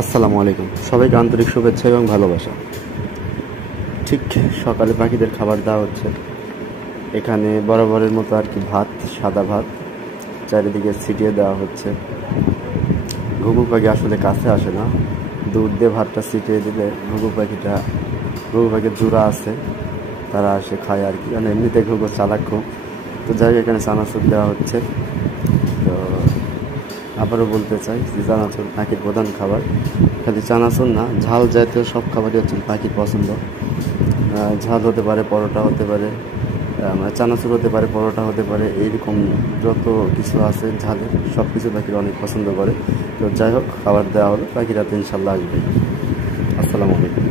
আসসালামু আলাইকুম, সবাইকে আন্তরিক শুভেচ্ছা এবং ভালোবাসা। ঠিক সকালে পাখিদের খাবার দেওয়া হচ্ছে। এখানে বরাবরের মতো আর কি ভাত, সাদা ভাত চারিদিকে ছিটিয়ে দেওয়া হচ্ছে। ঘুঘু পাখি আসলে কাছে আসে না, দূর দিয়ে ভাতটা ছিটিয়ে দিলে ঘুঘু পাখির জোড়া আছে, তারা আসে খায় আর কি। মানে এমনিতে ঘুঘু চালাক খুব। তো যাই এখানে চানাচুর দেওয়া হচ্ছে। তো আবারও বলতে চাই যে চানাচুর পাখির প্রধান খাবার। খালি চানাচুর না, ঝাল জাতীয় সব খাবারই হচ্ছে পাখির পছন্দ। ঝাল হতে পারে, পরোটা হতে পারে, মানে চানাচুর হতে পারে, পরোটা হতে পারে, এইরকম যত কিছু আছে ঝালের সব কিছু পাখিরা অনেক পছন্দ করে। তো যাই হোক, খাবার দেওয়া হলো, পাখিরা তো ইনশাল্লাহ আসবেই। আসসালামু আলাইকুম।